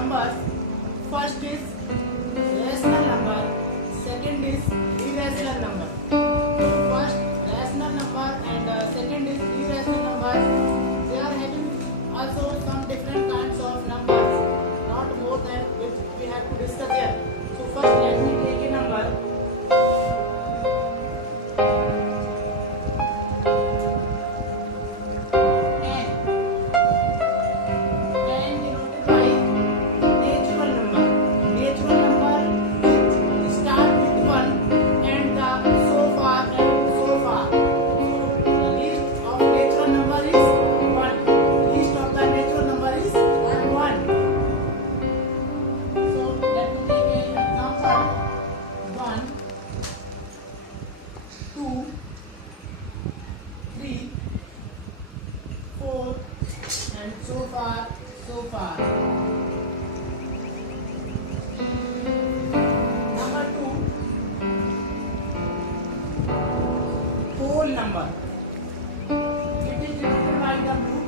numbers. First is rational number, second is irrational number. First rational number and second is irrational number. They are having also some different kinds of numbers, not more than which we have to discuss here. So first let me take a number. And so far. Number 2, whole number. It is denoted by W.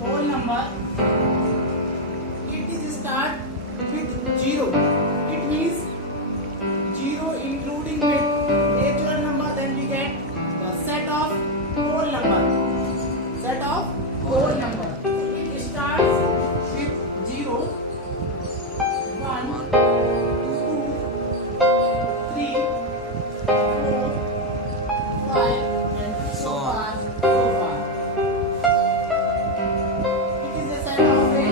Whole number. It is start with 0. It means 0 including with natural number. Then we get the set of whole number. Set of whole number. It starts with 0, 1, 2, 3, 4, 5, and so far. It is a set of a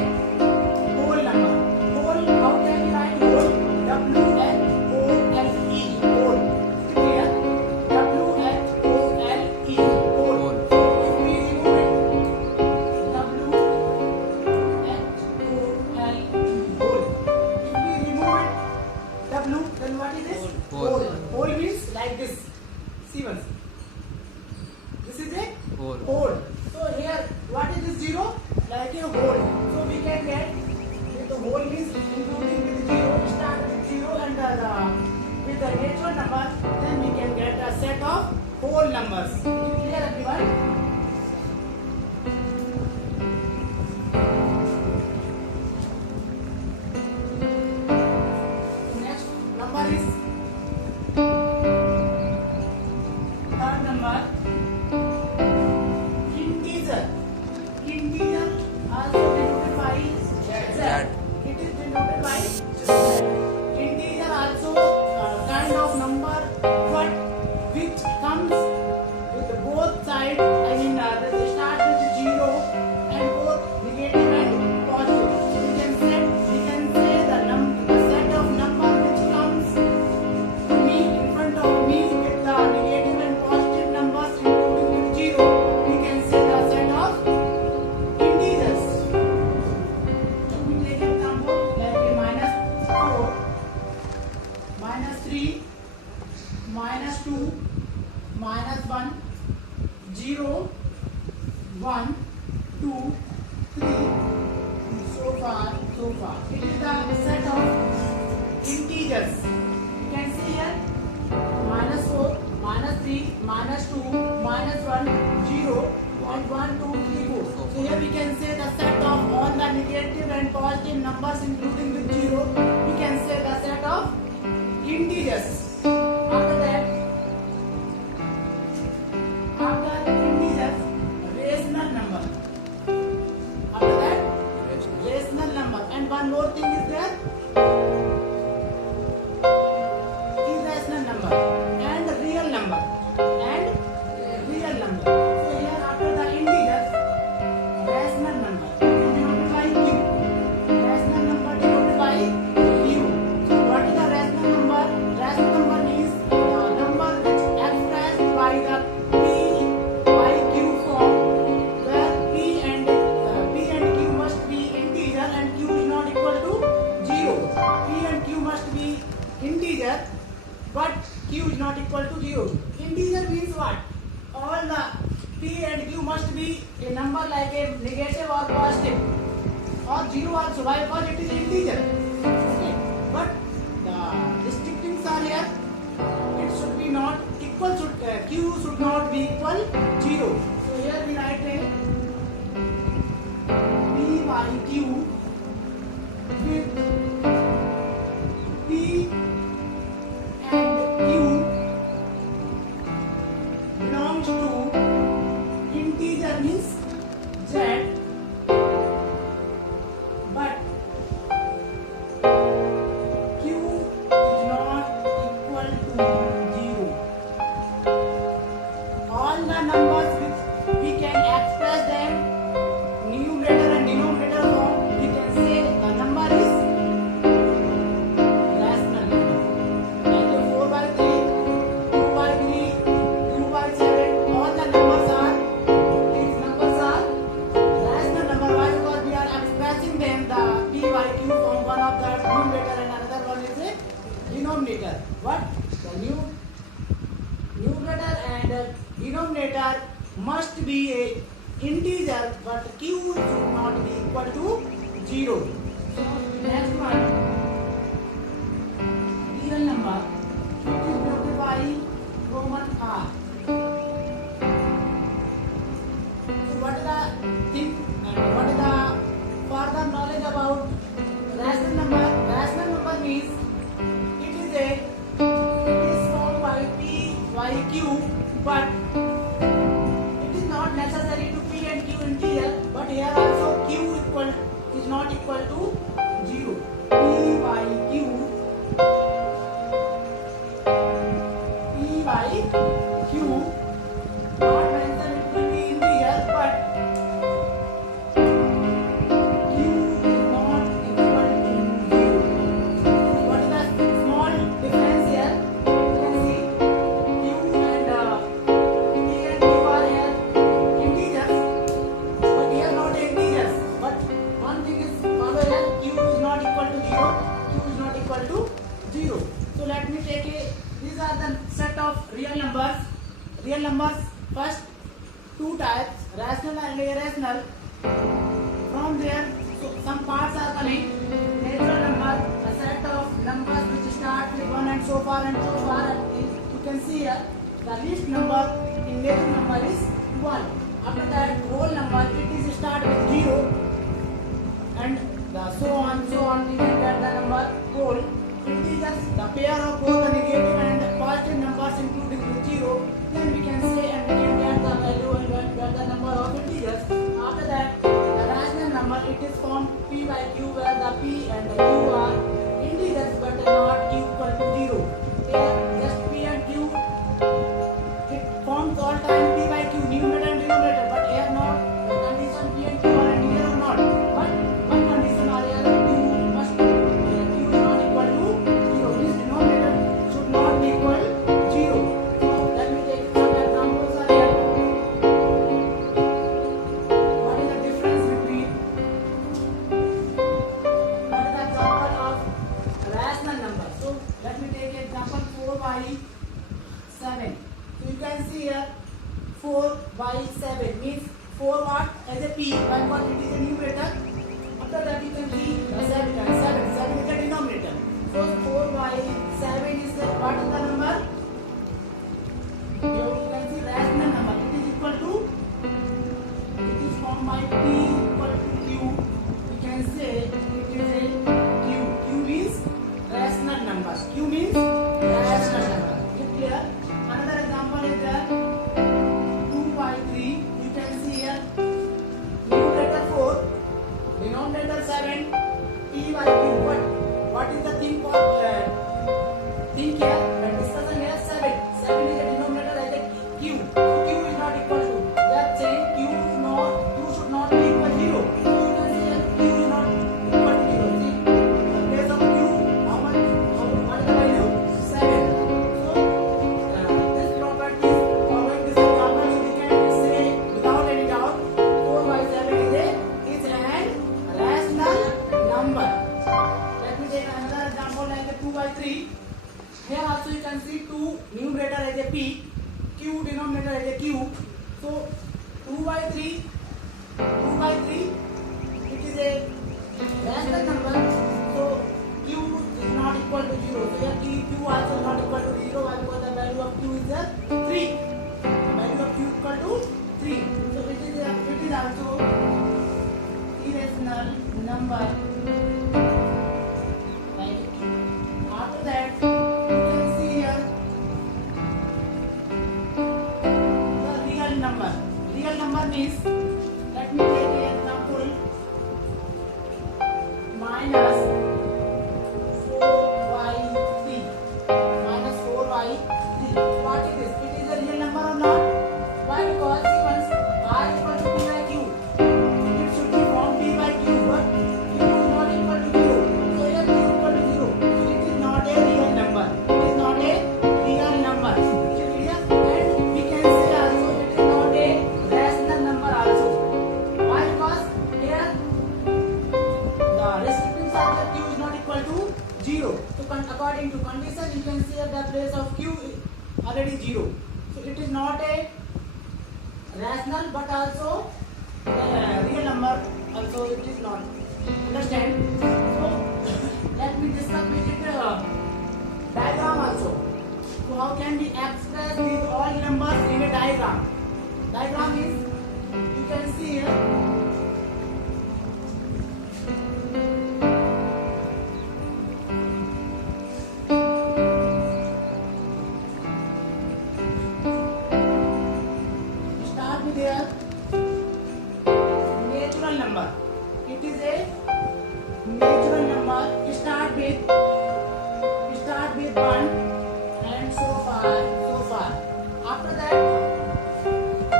whole number. Whole, how can we write whole? W-H-O-L-E. Whole. Clear? W-H-O-L-E. Whole. Then what is this? Whole. Whole means like this. See once. This is a whole. So here, what is this 0? Like a whole. So we can get the whole means including with 0, start with 0 and with the natural number. Then we can get a set of whole numbers. Is it clear, everyone? Third number, integer. Integer also denoted by Z. It is denoted by Z. Integer also kind of number, but which comes with both sides. I mean, they start with 0 and both negative and positive. We can say the set of number which comes to me in front of me with the negative and positive numbers including with 0. We can say the set of integers. Let me take an example like a -4, -3, -2, -1, 0, 1, 2, 3, and so far. It is the set of integers. You can see here -4, -3, -2, -1, 0, and 1, 2, 3, 4. So here we can say the set of all the negative and positive numbers including with 0. We can say the set of integers. After integers, rational number. After that, rational number. And one more thing is there, irrational number and real number. So here after the integers, rational number denoted by Q. Rational number denoted by Q. So what is the rational number? Rational number is the number which expressed by the P by Q form, where P and Q must be integer and Q is not equal to 0. P and Q must be integer, but Q is not equal to 0. Integer means what? All the P and Q must be a number like a negative or positive or 0 also. Why? Because it is integer. Okay. But the distinctions are here. It should be not equal. Q should not be equal 0. So here we write a P by Q must be a integer, but q should not be equal to 0. So next one, real number which is denoted by Roman R. So what is the thing and what is the further knowledge about rational number? Rational number means it is formed by p by q, but it is not necessary to p and q integer, but here also q is not equal to 0. p by q not mentioned it will be integer, but q is not equal to 0. What is the small difference here? You can see q and p and q are here integers, but here not integers. But one thing is follow here, q is not equal to 0. Q is not equal to 0. So let me take a. These are the set of real numbers. Real numbers, first two types, rational and irrational. From there, so some parts are coming. Natural number, a set of numbers which start with 1 and so far and so far. You can see here, the least number in natural number is 1. After that, whole number, it is start with 0. And so on, we can get the number whole. Integers, the pair of both the negative and positive numbers including the 0. Then we can say and we can get the value and get the number of integers. After that, the rational number, it is formed p by q, where the p and the q are integers but not q equal to 0. Here just p and q, it forms all time p by q, numerator and denominator, but here not. The condition p and q are integer or not. But one condition are here, q is not equal to 0. This denominator should not be equal 0. By 7 means 4 what as a p, by what it is a numerator. After that you can see 7 is a denominator. So 4 by 7 is what is the number? Here you can see rational number. It is equal to, it is formed by p equal to q. We can say it is a q. Q means rational numbers. Q means rational number. Is it clear? Another example is there. 3, you can see here numerator 4, denominator 7, p by q. But what is the thing for thing here? The discussion here 7. 7 is a denominator as a q. So q is not equal to. They are saying q should not be equal to 0. So you can see here q is not equal to 0. See, the place of q, what is the value? 7. So this property is following this example. So we can say without any doubt 4 by 7 is an rational number. Let me take another example like a 2 by 3. Here also you can see 2 numerator as a p, q denominator as a q. So 2 by 3, it is a rational number. So q is not equal to 0. So here q also is not equal to 0. Why? Because the value of q is 3. The value of q equal to 3. So it is also irrational number. Right? After that, you can see here the real number. Real number means, let me take an example, minus 4y3. Minus 4y3. What is this? It is a real number or not? Why? Because once r equal to p by q, it should be from p by q, but q is not equal to 0. So here q equal to 0. So it is not a real number. It is not a real number. Is it clear? And we can say also it is not a rational number also. Why? Because here the restricting factor q is not equal to 0. So according to condition, you can see at the place of q already 0. So it is not a rational rational but also real number also it is not. Understand? So let me discuss with it diagram also. So how can we express these all numbers in a diagram? Diagram is, you can see here. Start with here natural number. It is a natural number. Start with 1 and so far. After that,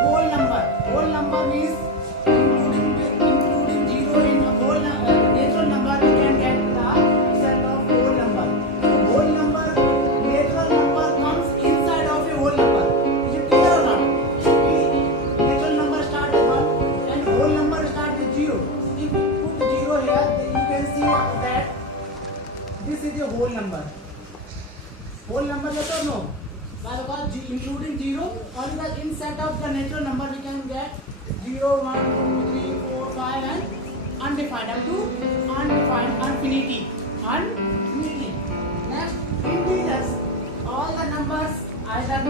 whole number. Whole number means including zero in a whole natural number. We can get the set of whole number. So whole number, natural number comes inside of a whole number. Is it clear or not? Natural number start with 1 and whole number start with 0. If you put 0 here, then you can see that this is a whole number. Whole number, yes or no? Including 0, only the inset of the natural number we can get 0, 1, 2, 3, 4, 5 and undefined up to undefined infinity. Next, integers. All the numbers, either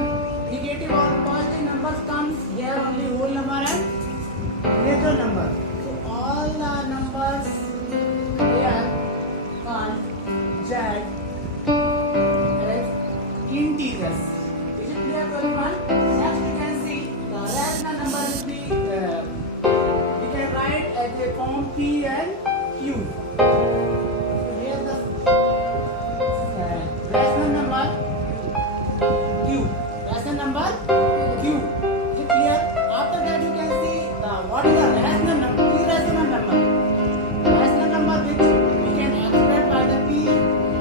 negative or positive numbers comes here only whole number and natural number. So all the numbers here can get integers. Is it clear to everyone? Next we can see the rational number will be we can write as a form P and Q. So here the rational number Q. Rational number Q. Is it clear? After that you can see the what is the rational number, irrational number. Rational number which we can express by the P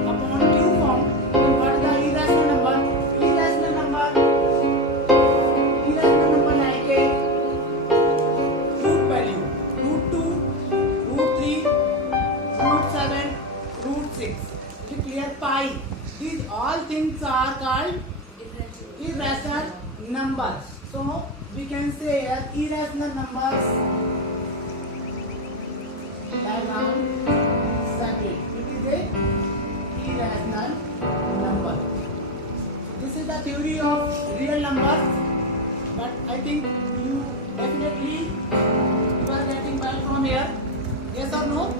upon Q form. And what is the irrational number? Irrational number like a root value, root 2, root 3, root 7, root 6. Is it clear? Pi. These all things are called irrational numbers. So we can say here irrational numbers diagram separate. It is a irrational number. This is the theory of real numbers, but I think you definitely you are getting well from here. Yes or no?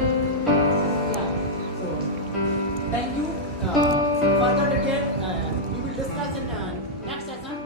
Yeah. So thank you. Further detail we will discuss in next session.